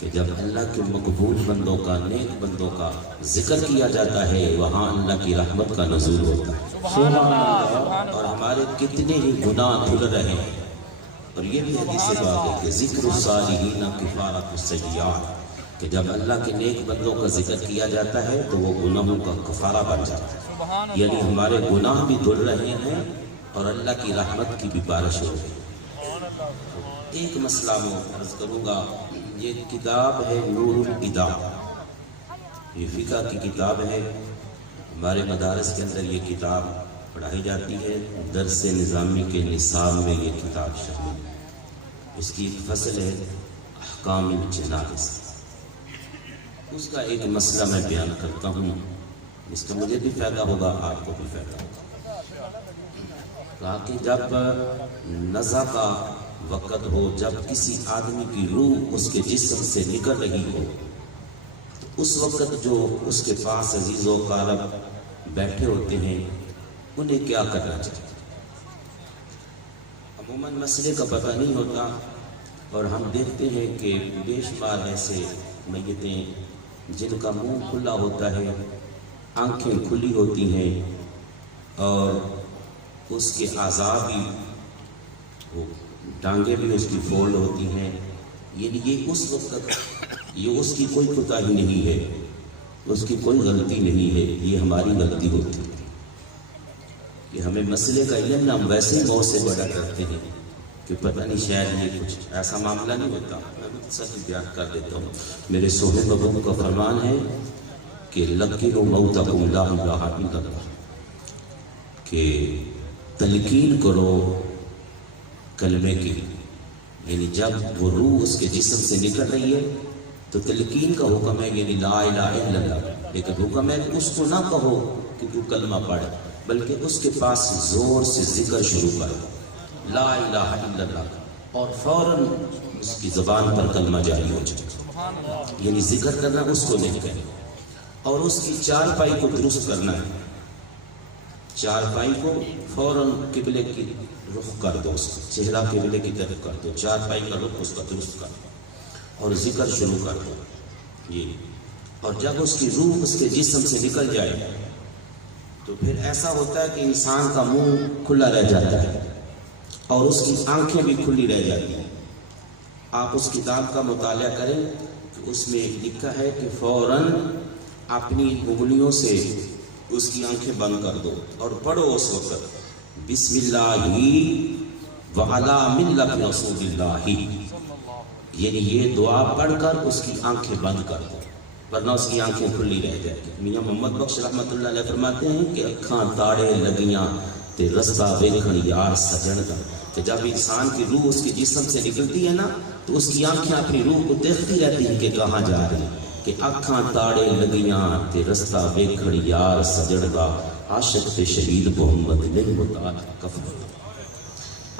کہ جب اللہ کے مقبول بندوں کا، نیک بندوں کا ذکر کیا جاتا ہے وہاں اللہ کی رحمت کا نزول ہوتا ہے۔ اور ہمارے کتنے ہی گناہ دھل رہے ہیں، اور یہ بھی حدیث بات ہے کہ ذکر الصالحین کفارۃ السیئات، کہ جب اللہ کے نیک بندوں کا ذکر کیا جاتا ہے تو وہ گناہوں کا کفارہ بن جاتا ہے، یعنی ہمارے گناہ بھی دھل رہے ہیں اور اللہ کی رحمت کی بھی بارش ہو رہی ہے۔ ایک مسئلہ میں عرض کروں گا، یہ کتاب ہے نور الہدیٰ، یہ فقہ کی کتاب ہے، ہمارے مدارس کے اندر یہ کتاب پڑھائی جاتی ہے، درس نظامی کے نصاب میں یہ کتاب شامل ہے۔ اس کی ایک فصل ہے احکام الجنائز، اس کا ایک مسئلہ میں بیان کرتا ہوں، اس کا مجھے بھی فائدہ ہوگا، آپ کو بھی فائدہ ہوگا۔ کہا کہ جب نزع کا وقت ہو، جب کسی آدمی کی روح اس کے جسم سے نکل رہی ہو، تو اس وقت جو اس کے پاس عزیز و اقارب بیٹھے ہوتے ہیں انہیں کیا کرنا چاہیے؟ عموماً مسئلے کا پتہ نہیں ہوتا، اور ہم دیکھتے ہیں کہ بے شمار ایسے میتیں جن کا منہ کھلا ہوتا ہے، آنکھیں کھلی ہوتی ہیں، اور اس کے اعضاء بھی، وہ ٹانگیں بھی اس کی فولڈ ہوتی ہیں، یعنی یہ اس وقت یہ اس کی کوئی کوتاہی نہیں ہے، اس کی کوئی غلطی نہیں ہے، یہ ہماری غلطی ہوتی ہے کہ ہمیں مسئلے کا علم نہ، ہم ویسے ہی بہت سے بڑا کرتے ہیں کہ پتہ نہیں شاید یہ کچھ ایسا معاملہ نہیں ہوتا۔ میں بھی سچ بیان کر دیتا ہوں، میرے سونے بابو کا فرمان ہے کہ لقنوا موتکم لا الہ الا اللہ، کہ تلقین کرو کلمے کی، یعنی جب وہ روح اس کے جسم سے نکل رہی ہے تو تلقین کا حکم ہے، یعنی لا الہ الا اللہ، لیکن حکم ہے کہ اس کو نہ کہو کہ تو کلمہ پڑھ، بلکہ اس کے پاس زور سے ذکر شروع کرو لا الہ الا اللہ، اور فوراً اس کی زبان پر کلمہ جاری ہو جائے، یعنی ذکر کرنا اس کو نہیں کہنا، اور اس کی چارپائی کو درست کرنا ہے، چارپائی کو فوراً قبلے کی رخ کر دو، اس کا چہرہ قبلے کی طرف کر دو، چارپائی کا رخ اس کا درست کر دو اور ذکر شروع کر دو یہ۔ اور جب اس کی روح اس کے جسم سے نکل جائے تو پھر ایسا ہوتا ہے کہ انسان کا منہ کھلا رہ جاتا ہے اور اس کی آنکھیں بھی کھلی رہ جاتی ہیں۔ آپ اس کتاب کا مطالعہ کریں کہ اس میں لکھا ہے کہ فوراً اپنی انگلیوں سے اس کی آنکھیں بند کر دو اور پڑھو اس وقت بسم اللہ وعلی ملت رسول اللہ، یعنی یہ دعا پڑھ کر اس کی آنکھیں بند کر دو، ورنہ اس کی آنکھیں کھلی رہ جاتی۔ میاں محمد بخش رحمۃ اللہ علیہ فرماتے ہیں کہ اکھاں تاڑے لگیاں تے رستہ ویکھن یار سجن دا، کہ جب انسان کی روح اس کے جسم سے نکلتی ہے نا تو اس کی آنکھیں اپنی روح کو دیکھتی رہتی ہیں کہ کہاں جا رہی ہے، کہ اکھاں تاڑے لگیاں تے رستہ ویکھن یار سجن دا، عاشق تے شہید محمد للمتاج کفر۔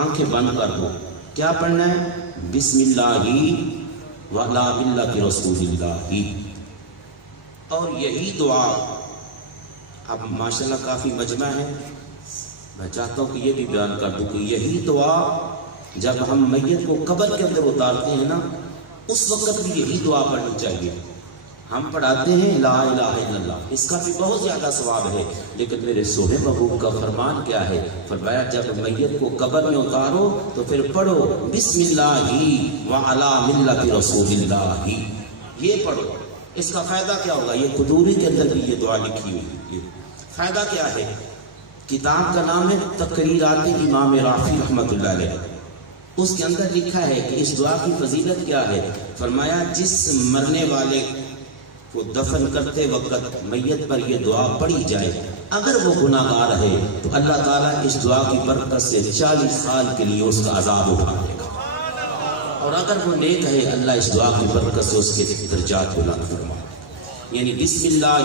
آنکھیں بند کر دو، کیا پڑھنا ہے؟ بسم اللہ وعلی ملت رسول اللہ، اور یہی دعا اب ماشاءاللہ کافی مجمع ہے، میں چاہتا ہوں کہ یہ بھی بیان کر دوں کہ یہی دعا جب ہم میت کو قبر کے اندر اتارتے ہیں نا اس وقت بھی یہی دعا پڑھنی چاہیے۔ ہم پڑھاتے ہیں لا الہ الا اللہ، اس کا بھی بہت زیادہ ثواب ہے، لیکن میرے سونے محبوب کا فرمان کیا ہے؟ فرمایا جب میت کو قبر میں اتارو تو پھر پڑھو بسم اللہ وعلی ملت رسول اللہ، یہ پڑھو۔ اس کا فائدہ کیا ہوگا؟ یہ قدوری کے اندر بھی یہ دعا لکھی ہوئی ہے۔ فائدہ کیا ہے؟ کتاب کا نام ہے تقریرات امام رافی رحمۃ اللہ علیہ، اس کے اندر لکھا ہے کہ اس دعا کی فضیلت کیا ہے۔ فرمایا جس مرنے والے کو دفن کرتے وقت میت پر یہ دعا پڑھی جائے، اگر وہ گناہ گار ہے تو اللہ تعالیٰ اس دعا کی برکت سے 40 سال کے لیے اس کا عذاب اٹھا دے گا، اور اگر وہ نیک ہے اللہ اس دعا کی برکت سے اس کے درجات بلند فرما، یعنی بسم اللہ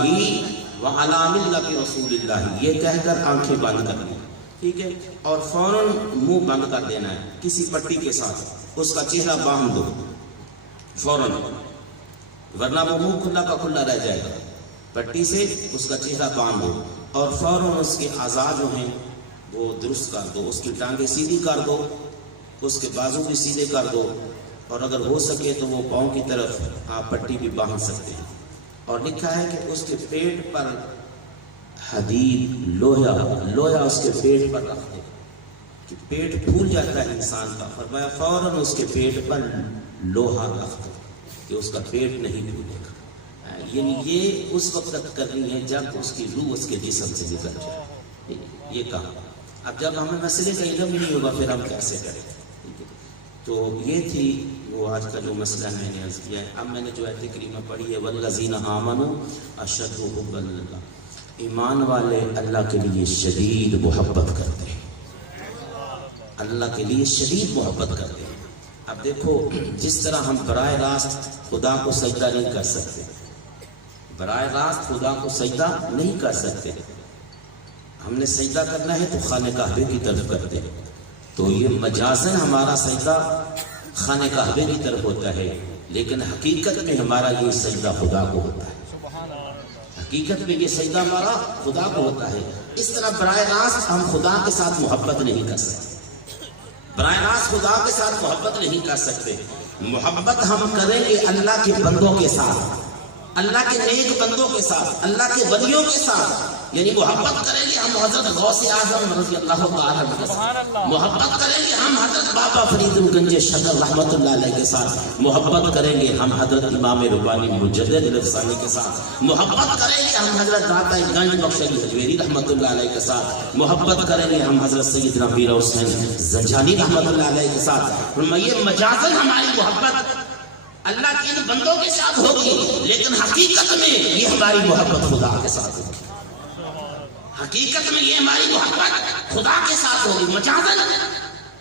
وعلی ملت رسول اللہ یہ کہہ کر آنکھیں بند کرنی، ٹھیک ہے، اور فوراً منہ بند کر دینا ہے کسی پٹی کے ساتھ، اس کا چہرہ باندھ دو فوراً، ورنہ وہ منہ کھلا کا کھلا رہ جائے گا، پٹی سے اس کا چہرہ باندھ دو اور فوراً اس کے اعضاء جو ہیں وہ درست کر دو، اس کی ٹانگیں سیدھی کر دو، اس کے بازو بھی سیدھے کر دو، اور اگر ہو سکے تو وہ پاؤں کی طرف آپ پٹی بھی باندھ سکتے ہیں. اور لکھا ہے کہ اس کے پیٹ پر حدید لوہا اس کے پیٹ پر رکھ دے کہ پیٹ پھول جاتا ہے انسان کا. فرمایا فوراً اس کے پیٹ پر لوہا رکھ دو کہ اس کا پیٹ نہیں پھولے گا. یعنی یہ اس وقت تک کرنی ہے جب اس کی روح اس کے جسم سے نکل جائے. یہ کہا. اب جب ہمیں مسئلے کا علم ہی نہیں ہوگا پھر ہم کیسے کریں. تو یہ تھی وہ آج کا جو مسئلہ میں نے عرض کیا ہے. اب میں نے جو آیت کریمہ پڑھی ہے والذین آمنوا اشد حبا للہ، ایمان والے اللہ کے لیے شدید محبت کرتے ہیں، اللہ کے لیے شدید محبت کرتے ہیں. اب دیکھو جس طرح ہم براہ راست خدا کو سجدہ نہیں کر سکتے، براہ راست خدا کو سجدہ نہیں کر سکتے، ہم نے سجدہ کرنا ہے تو خانہ کعبے کی طرف کرتے ہیں. تو یہ مجازن ہمارا سجدہ خانہ کعبے کی طرف ہوتا ہے، لیکن حقیقت میں ہمارا یہ سجدہ خدا کو ہوتا ہے. حقیقت میں یہ سجدہ ہمارا خدا کو ہوتا ہے. اس طرح براہ راست ہم خدا کے ساتھ محبت نہیں کر سکتے، براہ راست خدا کے ساتھ محبت نہیں کر سکتے. محبت ہم کریں گے اللہ کے بندوں کے ساتھ، اللہ کے نیک بندوں کے ساتھ، اللہ کے ولیوں کے ساتھ. یعنی محبت کریں گے ہم حضرت غوث اعظم رضی اللہ تعالیٰ عنہ کے ساتھ، محبت کریں گے ہم حضرت بابا فرید گنج شکر رحمۃ اللہ علیہ کے ساتھ، محبت کریں گے ہم حضرت امام ربانی مجدد رفسانی کے ساتھ، محبت کریں گے ہم حضرت داتا گنج بخش علی حجویری رحمۃ اللہ علیہ کے ساتھ، محبت کریں گے ہم حضرت سیدنا میر حسین زنجانی رحمۃ اللہ علیہ کے ساتھ. یہ مجازن ہماری محبت اللہ کے ان بندوں کے ساتھ ہوگی، لیکن حقیقت میں یہ ہماری محبت خدا کے ساتھ ہوگی. حقیقت میں یہ ہماری محبت خدا کے ساتھ ہوگی. مجازن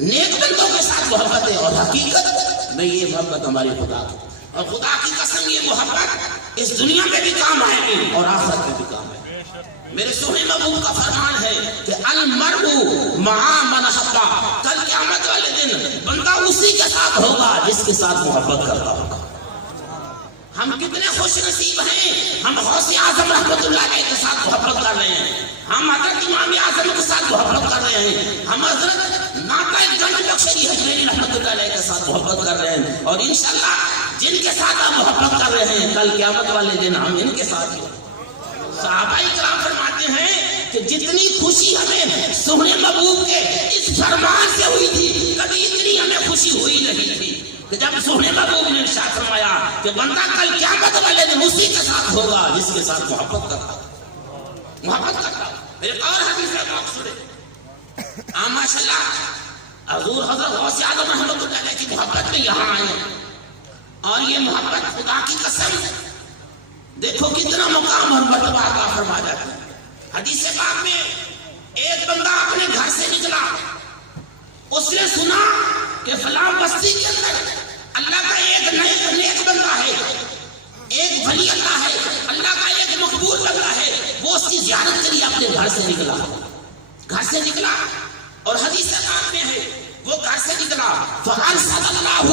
نیک بندوں کے ساتھ محبت ہے، اور حقیقت میں یہ محبت ہماری خدا کی. اور خدا کی قسم یہ محبت اس دنیا میں بھی کام آئے گی اور آخرت میں بھی کام آئے گی. میرے سونے محبوب کا فرمان ہے کہ المرء مع من احب، کل قیامت والے دن بندہ اسی کے ساتھ ہوگا جس کے ساتھ محبت کرتا ہوگا. ہم کتنے خوش نصیب ہیں، ہم غوث اعظم رحمۃ اللہ علیہ کے ساتھ محبت کر رہے ہیں، ہم حضرت امام اعظم کے ساتھ محبت کر رہے ہیں، ہم حضرت ناتا گنج بخش علی حجویری رحمۃ اللہ علیہ کے ساتھ محبت کر رہے ہیں. اور انشاءاللہ جن کے ساتھ ہم محبت کر رہے ہیں کل قیامت والے دن ہم ان کے ساتھ ہی. صحابہ کرام فرماتے ہیں کہ جتنی خوشی ہمیں سونے محبوب کے اس فرمان سے ہوئی تھی کبھی اتنی ہمیں خوشی ہوئی نہیں تھی کہ جب سونے محبوب نے ارشاد فرمایا کہ بندہ کل قیامت والے دن اسی کے ساتھ ہوگا جس کے ساتھ محبت کرتا. ایک اور حدیث ہے مقصود ماشاء اللہ حضور حضرت غوث اعظم رحمۃ اللہ علیہ کی محبت میں یہاں آئے اور یہ محبت خدا کی قسم دیکھو کتنا مقام اور مرتبہ عطا فرما جاتا ہے. حدیث پاک میں ایک بندہ اپنے گھر سے نکلا، اس نے سنا کہ فلاں بستی کے اندر اللہ کا ایک نیک بندہ ہے، ایک ولی اللہ ہے، اللہ کا ایک مقبول بندہ ہے. وہ اس کی زیارت کے لیے اپنے گھر سے نکلا اور حدیث پاک میں ہے وہ گھر سے نکلا فَأَرْسَلَ اللَّهُ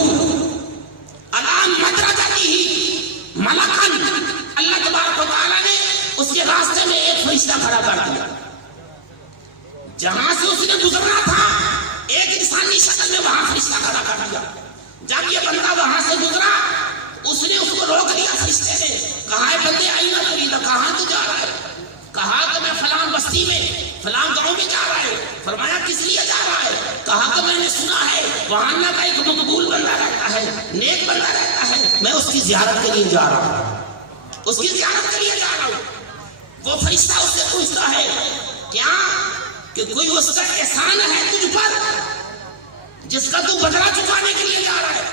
عَلَىٰ مَدْرَجَتِهِ مَلَكًا، اللہ تبارک و تعالیٰ نے اس کے راستے میں ایک فرشتہ کھڑا کر دیا. جہاں سے اس نے گزرنا تھا ایک انسانی شکل میں وہاں فرشتہ کھڑا کر دیا. جب یہ بندہ وہاں سے گزرا اس نے اس کو روک لیا. فرشتے نے کہا ہے بندے آئینہ ترید، کہاں تو جا رہا ہے؟ کہا کہ میں فلاں بستی میں فلاں گاؤں میں جا رہا ہے. فرمایا کس لیے جا رہا ہے؟ کہا کہ میں نے سنا ہے وہاں اللہ کا ایک مقبول بندہ رہتا ہے، نیک بندہ رہتا ہے، میں اس کی زیارت کے لیے جا رہا ہوں. وہ فرشتہ اس سے پوچھتا ہے کیا کہ کوئی اس کا احسان ہے تجھ پر جس کا تو بدلہ چکانے کے لیے جا رہا ہے،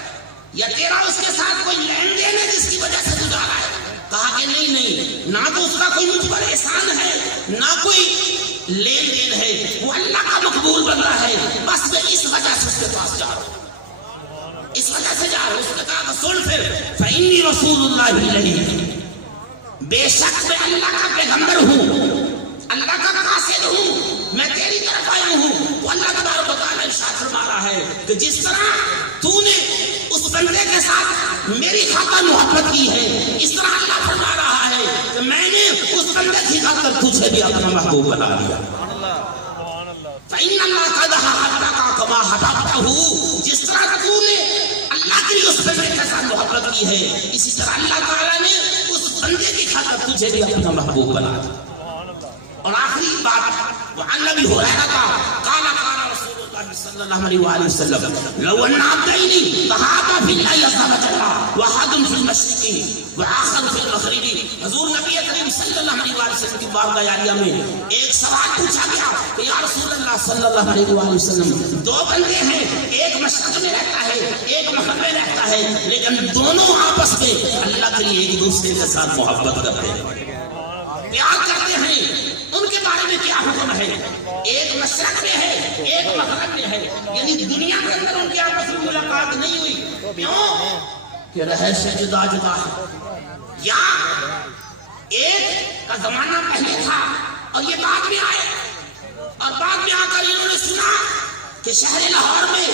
یا تیرا اس کے ساتھ کوئی لین دین ہے جس کی وجہ سے تو جا رہا ہے؟ کہا کہ نہیں، نہ تو اس کا کوئی مجھ پر احسان ہے نہ کوئی لین دین ہے، وہ اللہ کا مقبول بندہ ہے، بس میں اس وجہ سے اس کے پاس جا رہا ہوں، اس وجہ سے جا رہا ہوں. اس نے کہا کہ سن پھر فإنی رسول اللہ الیہ، بے شک میں اللہ کا پیغمبر ہوں، اللہ کا قاصد ہوں، میں تیری طرف آیا ہوں. وہ اللہ تبارک و تعالیٰ ارشاد فرما رہا ہے کہ جس طرح تو نے اس بندے کے ساتھ میری خاطر محبت کی ہے، اس طرح اللہ فرما رہا ہے کہ میں نے اس بندے کی خاطر تجھے بھی اپنا محبوب بنا لیا. فإن اللہ قد حببک کما حببتہ، جس طرح تو نے اللہ کے لیے اس بندے کے ساتھ محبت کی ہے، اسی طرح اللہ تعالیٰ نے اس بندے کی خاطر تجھے بھی اپنا محبوب بنا دیا۔ اور آخری بات وعن ابی ہریرہ کا قال رسول اللہ صلی اللہ علیہ وآلہ وسلم لو ان عبدین تحابا فی اللہ عز وجل واحد فی المشرق وآخر فی المغرب، حضور نبی کریم صلی اللہ علیہ وآلہ وسلم کی بارگاہ عالیہ میں ایک سوال پوچھا گیا کہ یا رسول اللہ صلی اللہ علیہ وآلہ وسلم، دو بندے ہیں، ایک مشرق میں رہتا ہے ایک مغرب میں رہتا ہے، لیکن دونوں آپس میں اللہ کے لیے ایک دوسرے کے ساتھ محبت کرتے ہیں، پیار کرتے ہیں، ان کے بارے میں کیا حکم ہے؟ ایک مشرق میں ہے ایک مغرب میں ہے، یعنی دنیا کے اندر ان کی آپس میں ملاقات نہیں ہوئی، کیوں کہ رہائش جدا جدا ہے، یا ایک کا زمانہ پہلے تھا اور یہ بعد میں آئے، اور بعد میں آ کر انہوں نے سنا کہ شہر لاہور میں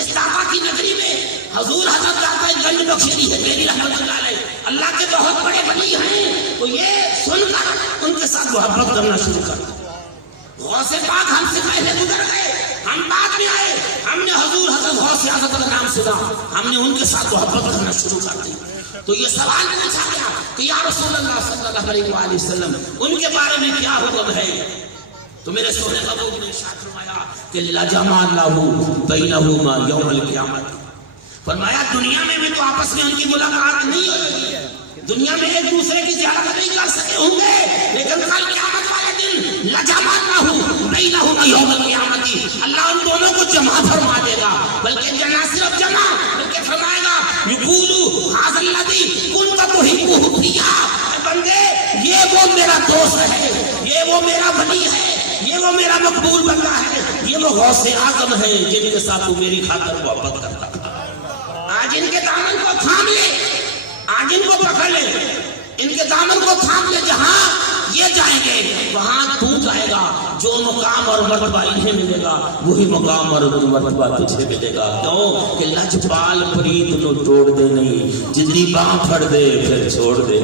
اس داتا کی نگری میں حضور حضرت داتا گنج بخشری ہے میری رحمت اللہ علیہ، اللہ کے بہت بڑے ولی ہیں، تو یہ سن کر ان کے ساتھ محبت کرنا شروع کر، غوث پاک ہم سے پہلے گزر گئے، ہم بعد میں آئے، ہم نے حضور حضرت غوث اعظم کا نام سنا، ہم نے ان کے ساتھ محبت کرنا شروع کر دی۔ تو یہ سوال پوچھا گیا کہ یا رسول اللہ صلی اللہ علیہ وآلہ وسلم، ان کے بارے میں کیا حکم ہے؟ تو میرے سونے محبوب نے ارشاد فرمایا کہ لجمع اللہ بینہما یوم القیامت، فرمایا دنیا میں بھی تو آپس میں ان کی ملاقات نہیں ہوئی، دنیا میں ایک دوسرے کی زیارت نہیں کر سکے ہوں گے، لیکن کل قیامت والے دن لجمع اللہ بینہما یوم القیامت، اللہ ان دونوں کو جمع فرما دے گا، بلکہ نہ صرف جمع بلکہ فرمائے گا یقولو ھذا الذی کنت تحبہ فیہ، بندے یہ وہ میرا دوست ہے، یہ وہ میرا ولی ہے، یہ وہ میرا مقبول بندہ ہے، یہ وہ غوث اعظم ہے جن کے ساتھ تو میری خاطر محبت کرتا تھا۔ آج ان کے دامن کو تھام لے، آج ان کو پکڑ لے، ان کے دامن کو تھام لے، جہاں یہ جائیں گے وہاں تو جائے گا، جو مقام اور مرتبہ انہیں ملے گا وہی مقام اور مرتبہ تجھے ملے گا، کیوں کہ لجپال فرید نو توڑ دے نہیں، جتنی باں پھڑ دے پھر چھوڑ دے۔